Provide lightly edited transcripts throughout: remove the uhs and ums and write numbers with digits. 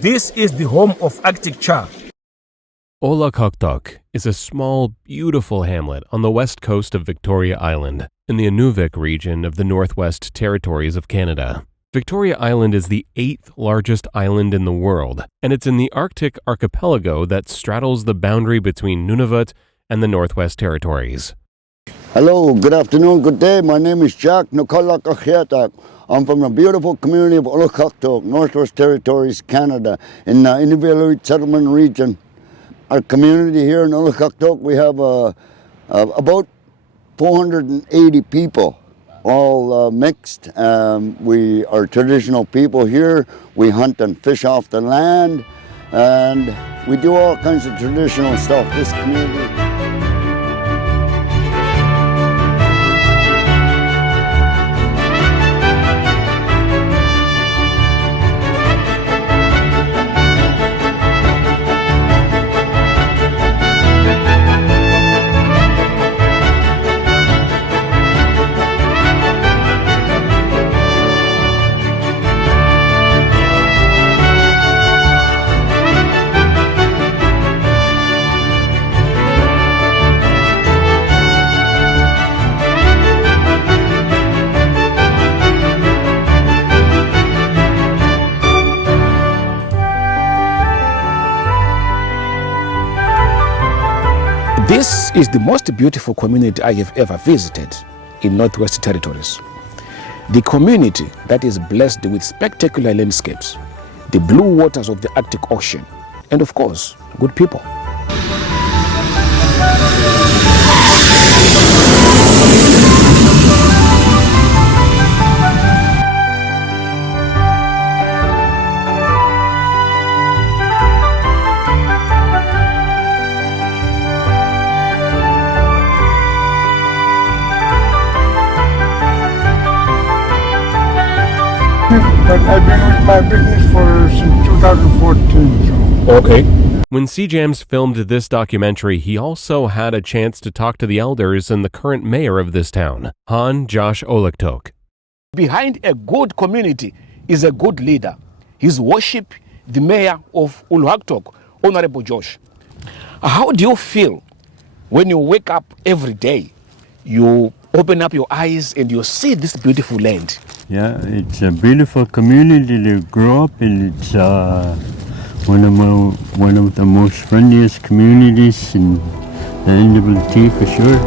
This is the home of Arctic char. Ulukhaktok is a small, beautiful hamlet on the west coast of Victoria Island in the Inuvik Region of the Northwest Territories of Canada. Victoria Island is the 8th largest island in the world, and it's in the Arctic archipelago that straddles the boundary between Nunavut and the Northwest Territories. Hello, good afternoon, good day. My name is Jack Ulukhaktok. I'm from the beautiful community of Ulukhaktok, Northwest Territories, Canada, in the Inuvialuit Settlement Region. Our community here in Ulukhaktok, we have about 480 people, all mixed. We are traditional people here. We hunt and fish off the land, and we do all kinds of traditional stuff. This community. This is the most beautiful community I have ever visited in Northwest Territories. The community that is blessed with spectacular landscapes, the blue waters of the Arctic Ocean, and of course, good people. But I've been with my business since 2014. So. Okay. When C. Jambs filmed this documentary, he also had a chance to talk to the elders and the current mayor of this town, Han Josh Ulukhaktok. Behind a good community is a good leader. His worship, the mayor of Ulukhaktok, Honorable Josh. How do you feel when you wake up every day? You open up your eyes and you see this beautiful land. Yeah, it's a beautiful community to grow up in. It's one of the most friendliest communities in the NWT for sure.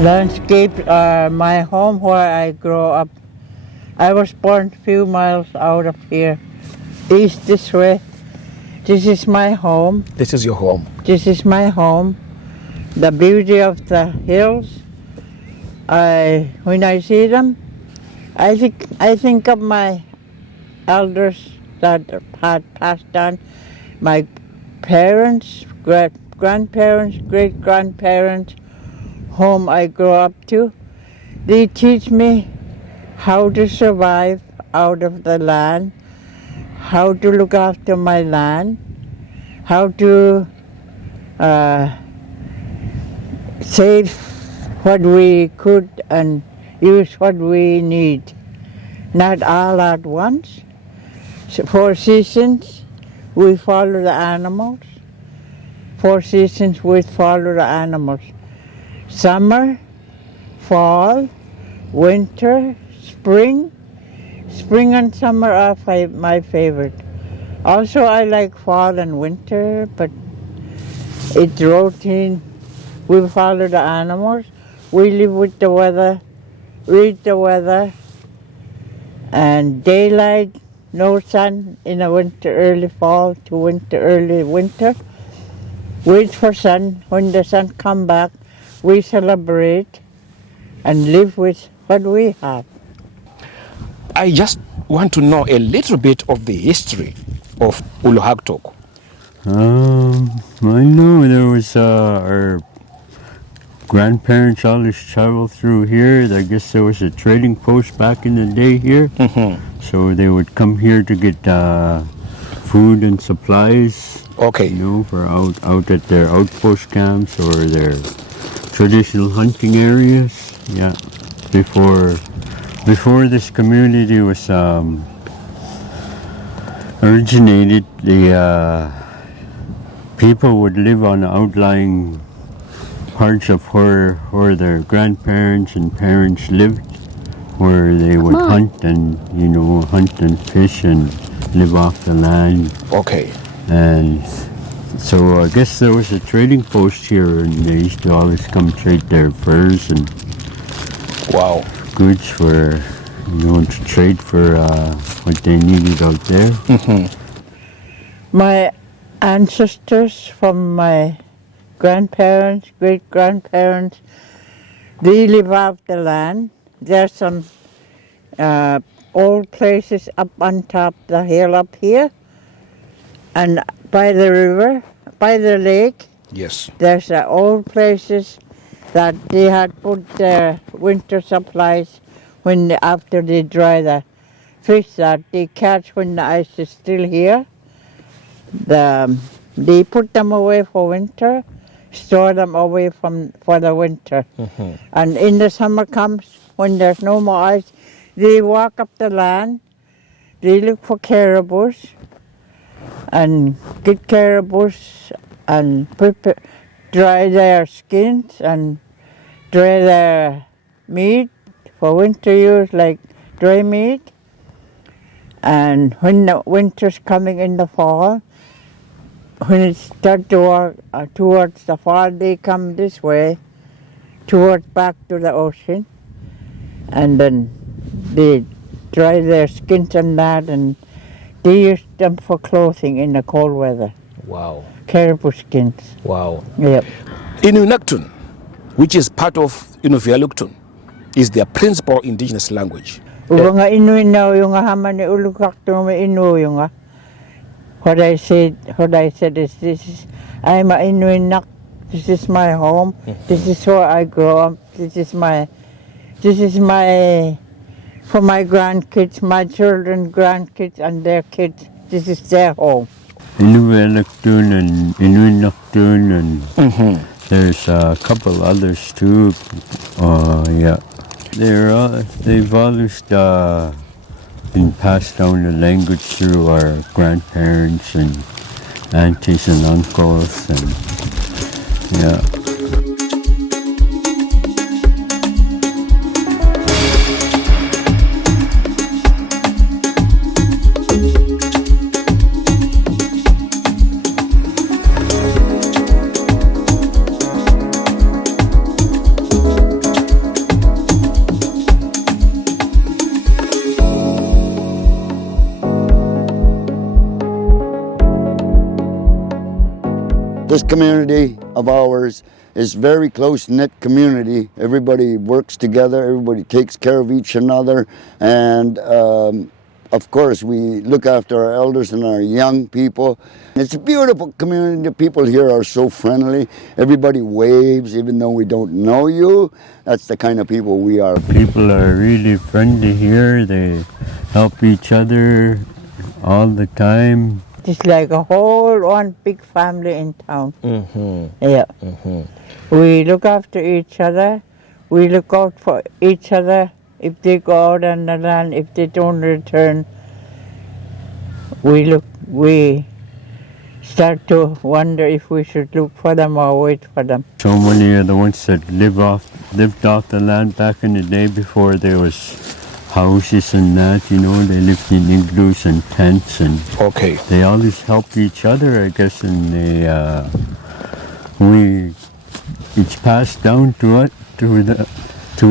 Landscape, my home where I grew up. I was born a few miles out of here, east this way. This is my home. This is your home. This is my home. The beauty of the hills. When I see them, I think of my elders that had passed on, my parents, grandparents, great-grandparents, whom I grew up to. They teach me how to survive out of the land, how to look after my land, how to save what we could and use what we need. Not all at once. 4 seasons, we follow the animals. 4 seasons, we follow the animals. Summer, fall, winter, spring. Spring and summer are my favorite. Also, I like fall and winter, but it's routine. We follow the animals. We live with the weather, read the weather, and daylight, no sun in the winter, early fall to winter, early winter. Wait for sun. When the sun come back, we celebrate and live with what we have. I just want to know a little bit of the history of Ulukhaktok. I know there was our grandparents always traveled through here. I guess there was a trading post back in the day here. So they would come here to get food and supplies. Okay. You know, for out at their outpost camps or their traditional hunting areas. Yeah. Before this community was originated, the people would live on outlying parts of where their grandparents and parents lived, where they would hunt and fish and live off the land. Okay. And so I guess there was a trading post here, and they used to always come trade their furs and Wow. goods for, to trade for what they needed out there. My ancestors from my grandparents, great-grandparents, they live off the land. There's some old places up on top the hill up here, and by the river, by the lake, Yes. there's old places that they had put their winter supplies after they dry the fish that they catch when the ice is still here. They put them away for winter, store them away for the winter. And in the summer comes, when there's no more ice, they walk up the land, they look for caribous and get caribous and dry their skins and dry their meat for winter use, like dry meat. And when the winter's coming in the fall, when it starts to walk towards the fall, they come this way, towards back to the ocean, and then they dry their skins and that, and they use them for clothing in the cold weather. Wow. Caribou skins. Wow. Yep. Inuvialuit, which is part of Inuvialuit, is their principal indigenous language. Mga Inuit na yung haman ni Ulukhaktok may Inu yung what I said is I'm a Inuit. This is my home. This is where I grow up. This is my for my grandkids, my children, grandkids, and their kids. This is their home. Inuvialuit and Inuvialuit and there's a couple others too. Yeah. They've always been passed down the language through our grandparents and aunties and uncles, and yeah. This community of ours is very close-knit community. Everybody works together, everybody takes care of each another, and of course we look after our elders and our young people. It's a beautiful community. The people here are so friendly. Everybody waves even though we don't know you. That's the kind of people we are. People are really friendly here. They help each other all the time. It's like a whole one big family in town. Yeah. We look after each other. We look out for each other. If they go out on the land, if they don't return, we start to wonder if we should look for them or wait for them. So many are the ones that lived off the land back in the day before there was houses and that, they lived in igloos and tents, and Okay. they always help each other, I guess, and it's passed down to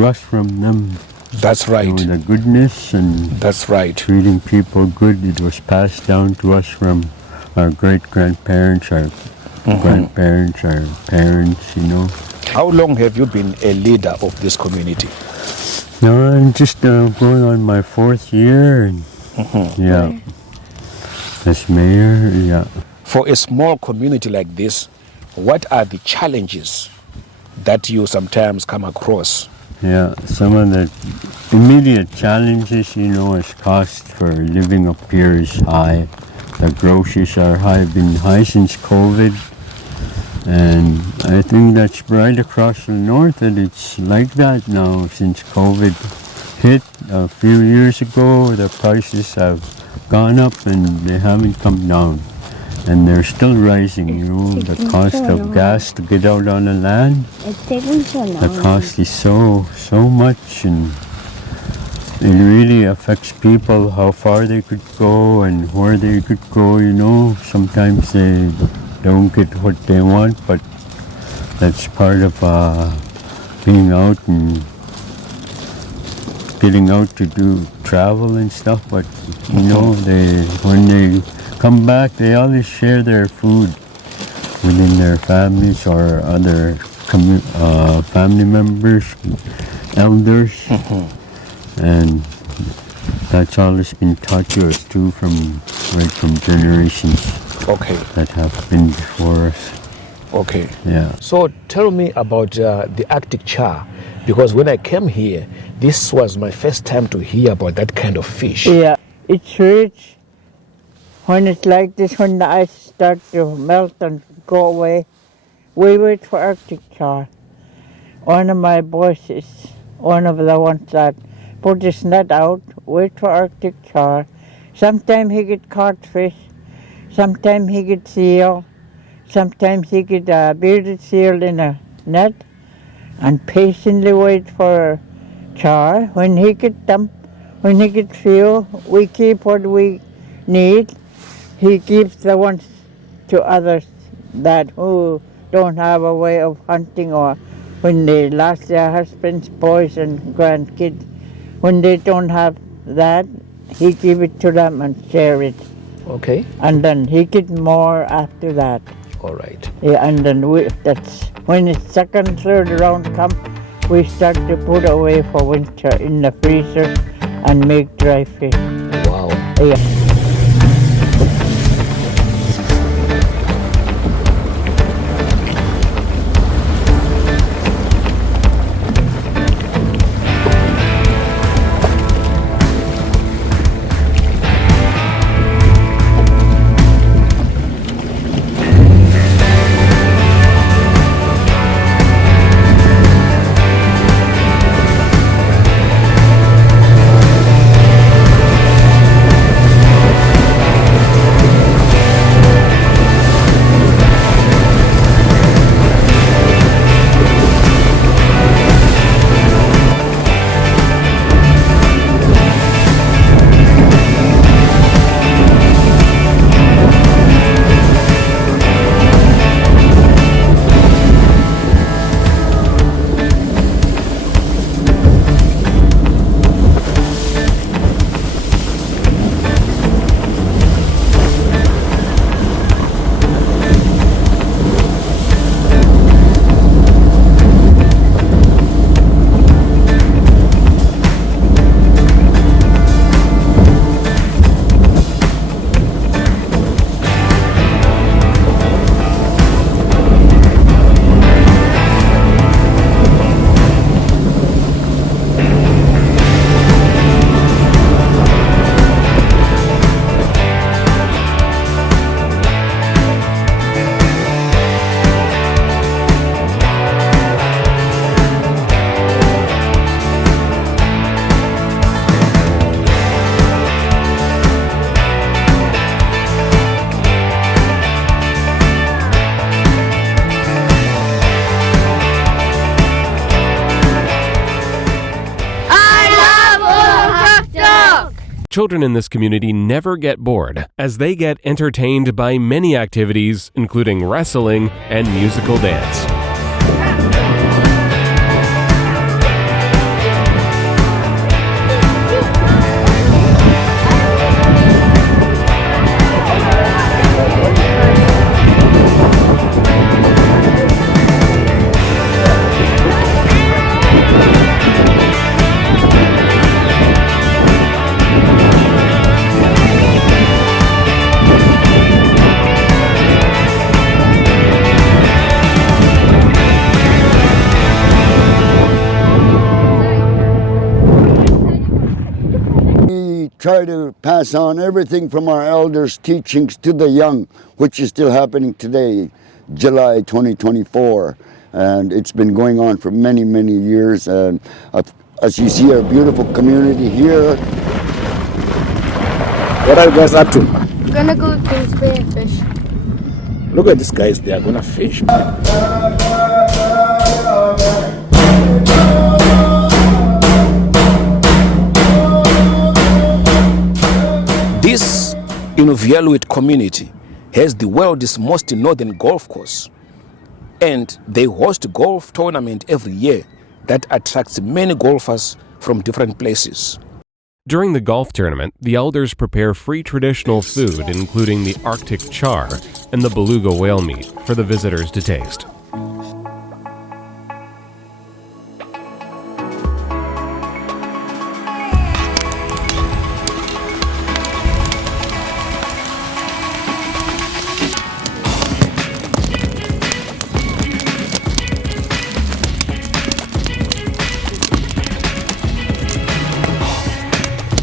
us from them. That's right. The goodness and That's right. treating people good, it was passed down to us from our great-grandparents, our grandparents, our parents, How long have you been a leader of this community? No, I'm just going on my 4th year, and yeah, as mayor, yeah. For a small community like this, what are the challenges that you sometimes come across? Yeah, some of the immediate challenges, is cost for living up here is high. The groceries are high, been high since COVID. And I think that's right across the north that it's like that now since COVID hit a few years ago. The prices have gone up and they haven't come down. And they're still rising, the cost of gas to get out on the land. The cost is so much, and it really affects people how far they could go and where they could go, Sometimes they don't get what they want, but that's part of being out and getting out to do travel and stuff. But when they come back, they always share their food within their families or other family members, elders, and that's always been taught to us too from generations. Okay. That have been before us. Okay. Yeah. So tell me about the Arctic char, because when I came here, this was my first time to hear about that kind of fish. Yeah, it's rich. When it's like this, when the ice starts to melt and go away, we wait for Arctic char. One of my boys is one of the ones that put his net out, wait for Arctic char. Sometimes he get caught fish. Sometimes he get seal, sometimes he get a bearded seal in a net, and patiently wait for char. When he get them, when he get fuel, we keep what we need. He gives the ones to others that who don't have a way of hunting, or when they lost their husbands, boys and grandkids. When they don't have that, he give it to them and share it. Okay. And then he get more after that. All right. Yeah, and then that's when the second, third round come, we start to put away for winter in the freezer and make dry fish. Wow. Yeah. Children in this community never get bored, as they get entertained by many activities, including wrestling and musical dance. try to pass on everything from our elders' teachings to the young, which is still happening today, July 2024. And it's been going on for many, many years. And as you see, our beautiful community here. What are you guys up to? I'm gonna go to Kings Bay and fish. Look at these guys, they are gonna fish. This Inuvialuit community has the world's most northern golf course, and they host a golf tournament every year that attracts many golfers from different places. During the golf tournament, the elders prepare free traditional food, including the Arctic char and the beluga whale meat, for the visitors to taste.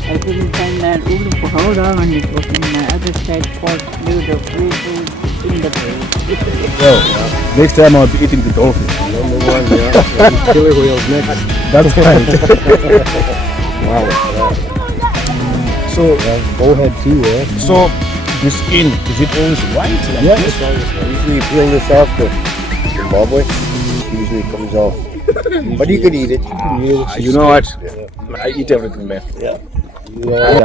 I couldn't find that Ulukhaktok. Hold on, it's looking on the other side for do the free food in the bay. Well, next time I'll be eating the dolphin. Number one, yeah. Killer whales next. That's right. Wow. So, Bowhead too, yeah. so this inn, is it always white? Like Yeah, this? usually you peel this off the Zimbabwe. Usually it comes off. But you could eat it. You know what? I eat everything, man. Yeah.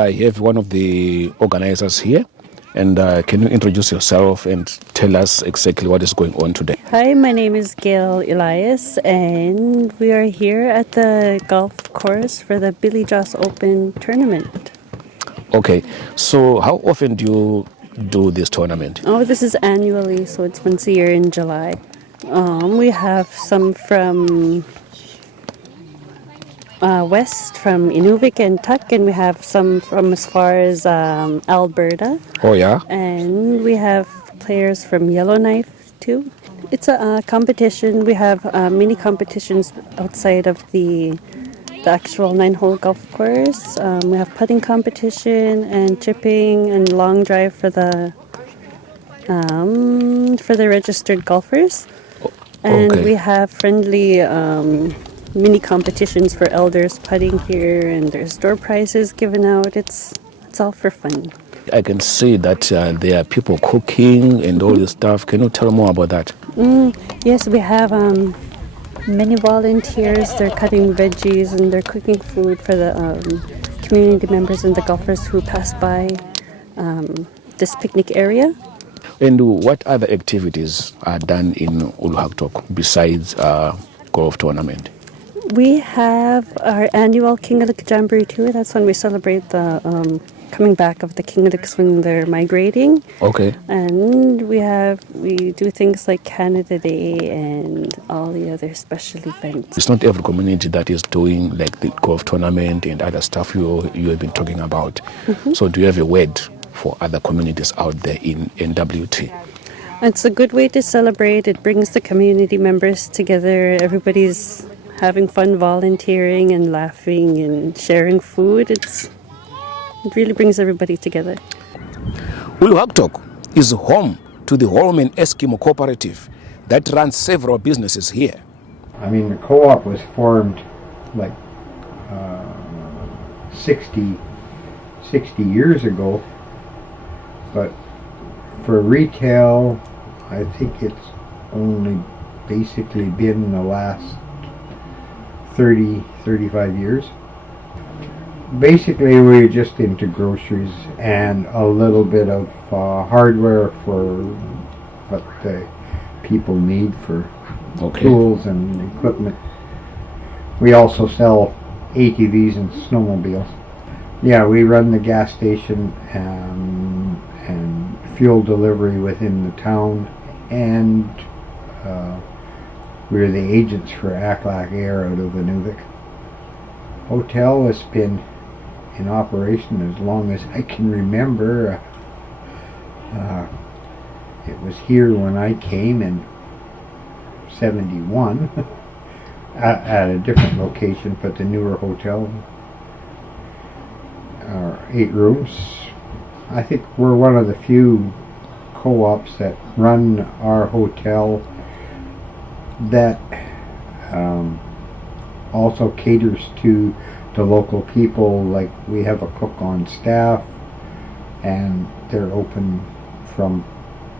I have one of the organizers here. And can you introduce yourself and tell us exactly what is going on today? Hi, my name is Gail Elias, and we are here at the golf course for the Billy Joss Open tournament. Okay, so how often do you do this tournament? Oh, this is annually, so it's once a year in July. We have some from west, from Inuvik and Tuk, and we have some from as far as Alberta. Oh, yeah? And we have players from Yellowknife too. It's a competition. We have mini competitions outside of the actual 9-hole golf course. We have putting competition and chipping and long drive for the registered golfers. And okay. we have friendly mini competitions for elders putting here, and there's door prizes given out. It's all for fun. I can see that there are people cooking and all this stuff. Can you tell more about that? Yes, we have many volunteers. They're cutting veggies and they're cooking food for the community members and the golfers who pass by this picnic area. And what other activities are done in Ulukhaktok besides golf tournament? We have our annual Inuvik Jamboree too. That's when we celebrate the coming back of the Inuviks when they're migrating. Okay. And we do things like Canada Day and all the other special events. It's not every community that is doing like the golf tournament and other stuff you have been talking about. So do you have a word for other communities out there in NWT? It's a good way to celebrate. It brings the community members together. Everybody's having fun volunteering and laughing and sharing food. It really brings everybody together. Ulukhaktok is home to the Holman Eskimo Cooperative that runs several businesses here. I mean, the co-op was formed like 60 years ago, but for retail, I think it's only basically been the last 35 years. Basically, we're just into groceries and a little bit of hardware for what the people need for tools and equipment. We also sell ATVs and snowmobiles. Yeah, we run the gas station and fuel delivery within the town, and we're the agents for Aklak Air out of Inuvik. Hotel has been in operation as long as I can remember. It was here when I came in 71 at a different location, but the newer hotel 8 rooms. I think we're one of the few co-ops that run our hotel that also caters to the local people. Like, we have a cook on staff, and they're open from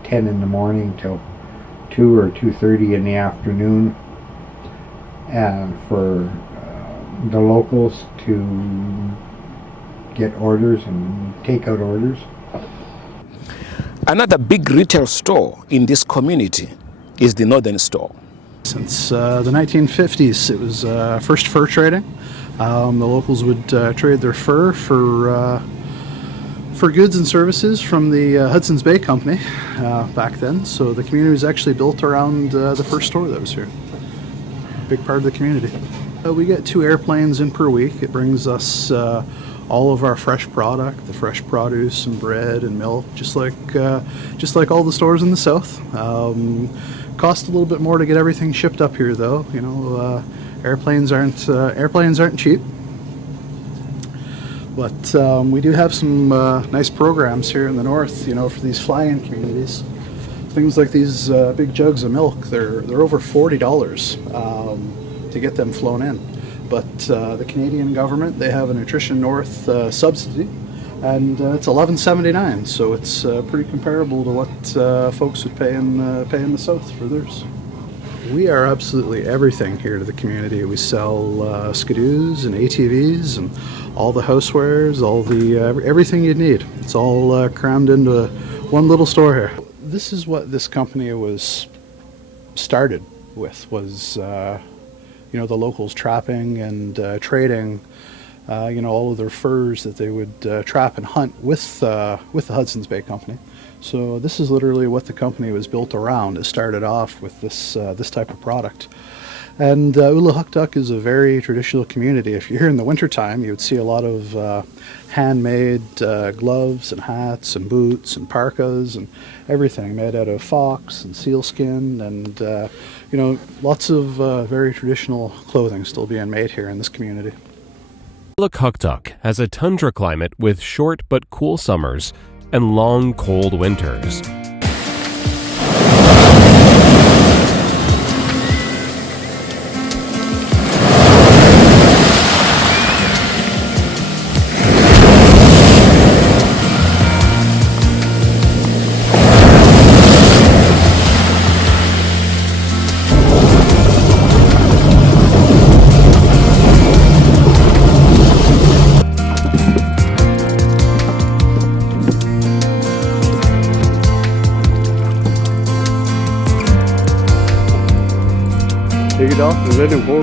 10 in the morning till 2 or 2:30 in the afternoon, and for the locals to get orders and take out orders. Another big retail store in this community is the Northern Store. Since the 1950s, it was first fur trading. The locals would trade their fur for goods and services from the Hudson's Bay Company back then. So the community was actually built around the first store that was here. Big part of the community. We get 2 airplanes in per week. It brings us all of our fresh product, the fresh produce and bread and milk, just like all the stores in the south. Cost a little bit more to get everything shipped up here, though. You know, airplanes aren't cheap. But we do have some nice programs here in the north, you know, for these fly-in communities. Things like these big jugs of milk, they're over $40 to get them flown in. But the Canadian government, they have a Nutrition North subsidy, and it's $11.79, so it's pretty comparable to what folks would pay in the south for theirs. We are absolutely everything here to the community. We sell skidoos and ATVs and all the housewares, all the everything you'd need. It's all crammed into one little store here. This is what this company was started with, was you know, the locals trapping and trading you know, all of their furs that they would trap and hunt with the Hudson's Bay Company. So this is literally what the company was built around. It started off with this type of product. And Ulukhaktok is a very traditional community. If you're here in the wintertime, you would see a lot of handmade gloves and hats and boots and parkas and everything made out of fox and sealskin, and you know, lots of very traditional clothing still being made here in this community. Ulukhaktok has a tundra climate with short but cool summers and long, cold winters. Take it off and let it go.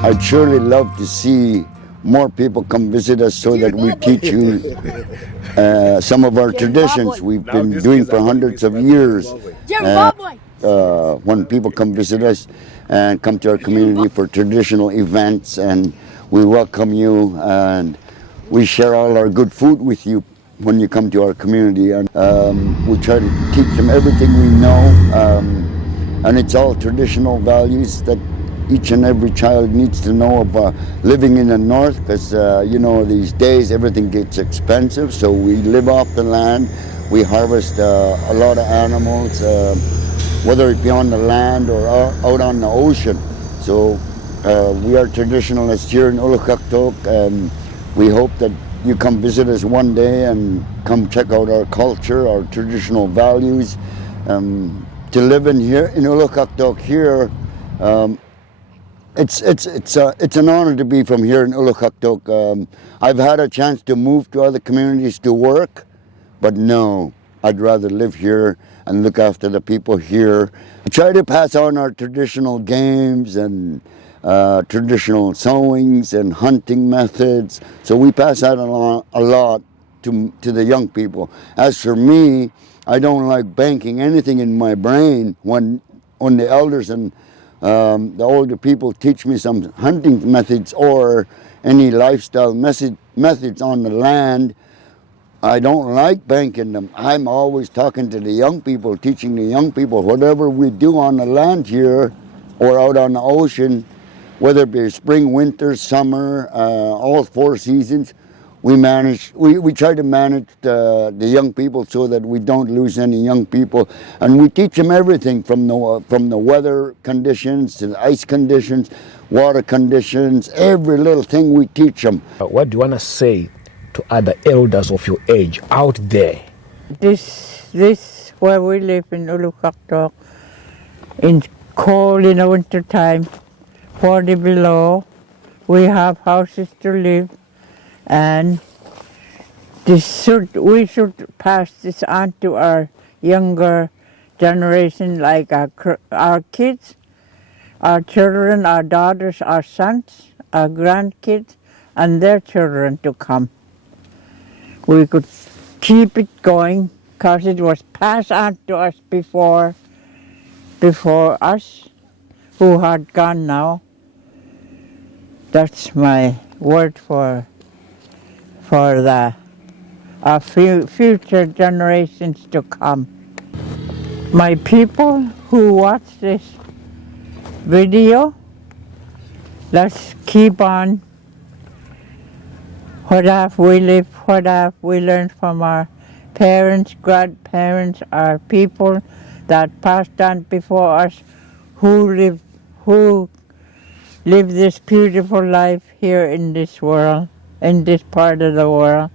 I'd surely love to see more people come visit us so that we teach you some of our traditions we've been doing for hundreds of years. When people come visit us and come to our community for traditional events, and we welcome you and we share all our good food with you when you come to our community, and we try to teach them everything we know, and it's all traditional values that each and every child needs to know about living in the north, because you know, these days everything gets expensive, so we live off the land. We harvest a lot of animals, whether it be on the land or out on the ocean. So we are traditionalists here in Ulukhaktok, and we hope that you come visit us one day and come check out our culture, our traditional values. To live in Ulukhaktok here, it's an honor to be from here in Ulukhaktok. I've had a chance to move to other communities to work, but no, I'd rather live here and look after the people here. I try to pass on our traditional games and traditional sewings and hunting methods. So we pass that along a lot to the young people. As for me, I don't like banking anything in my brain when the elders and the older people teach me some hunting methods or any lifestyle methods on the land. I don't like banking them. I'm always talking to the young people, teaching the young people whatever we do on the land here or out on the ocean, whether it be spring, winter, summer, all 4 seasons. We try to manage the young people so that we don't lose any young people, and we teach them everything from the weather conditions to the ice conditions, water conditions, every little thing we teach them. What do you want to say to other elders of your age out there? This where we live in Ulukhaktok, in cold in the winter time, 40 below, we have houses to live, and we should pass this on to our younger generation, like our kids, our children, our daughters, our sons, our grandkids, and their children to come. We could keep it going because it was passed on to us before us, who had gone now. That's my word for our future generations to come. My people who watch this video, let's keep on. What have we lived, what have we learned from our parents, grandparents, our people that passed on before us, who live this beautiful life here in this world, in this part of the world.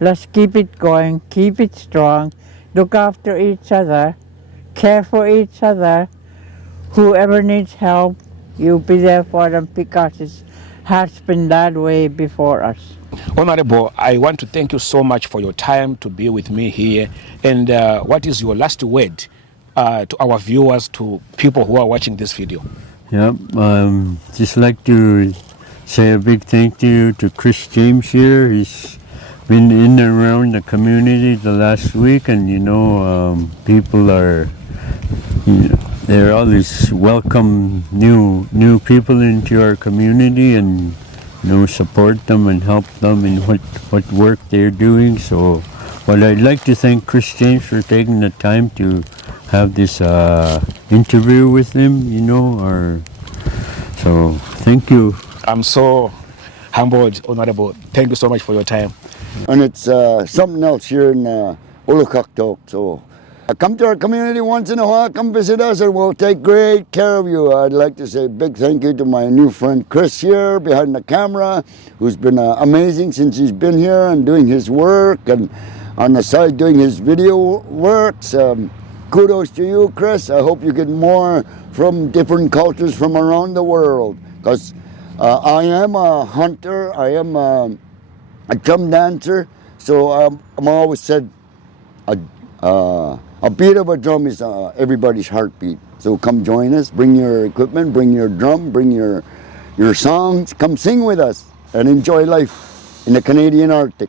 Let's keep it going, keep it strong, look after each other, care for each other. Whoever needs help, you'll be there for them because it has been that way before us. Honorable, I want to thank you so much for your time to be with me here. And what is your last word to our viewers, to people who are watching this video? Yep, just like to say a big thank you to Chris Jambs here. He's been in and around the community the last week, and people are, they're always welcome new people into our community, and support them and help them in what work they're doing. So, well, I'd like to thank Chris Jambs for taking the time to have this interview with him, so thank you. I'm so humbled, Honorable. Thank you so much for your time. And it's something else here in Ulukhaktok. So come to our community once in a while, come visit us, and we'll take great care of you. I'd like to say a big thank you to my new friend Chris here behind the camera, who's been amazing since he's been here and doing his work, and on the side doing his video works. Kudos to you, Chris. I hope you get more from different cultures from around the world, because I am a hunter, I am a drum dancer, so I'm always said a beat of a drum is everybody's heartbeat. So come join us, bring your equipment, bring your drum, bring your songs, come sing with us and enjoy life in the Canadian Arctic.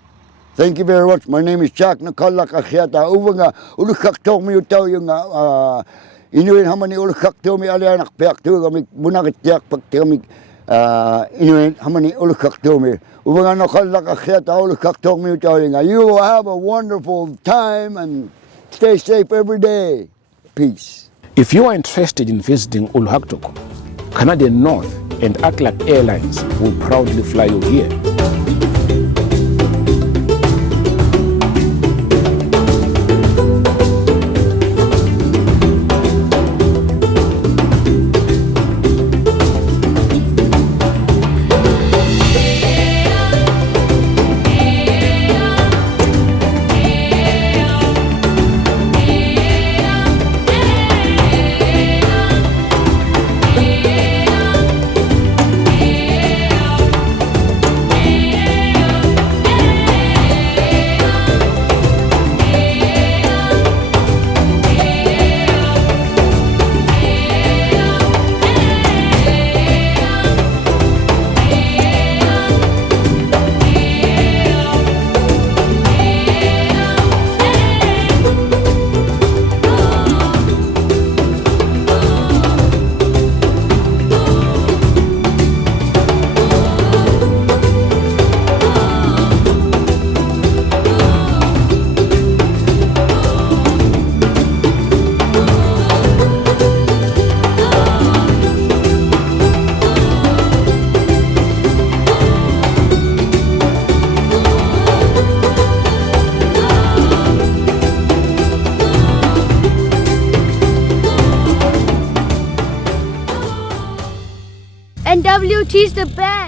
Thank you very much. My name is Jack Ulukhaktok mi utaw yung Inuvialuit Hamlet Ulukhaktok mi alianak pektu kami munakit jak kami Inuvialuit Hamlet Ulukhaktok mi uvanga Ulukhaktok mi utaw yung. You have a wonderful time and stay safe every day. Peace. If you are interested in visiting Ulukhaktok, Canadian North and Atlas Airlines will proudly fly you here. Inuvialuit, he's the best.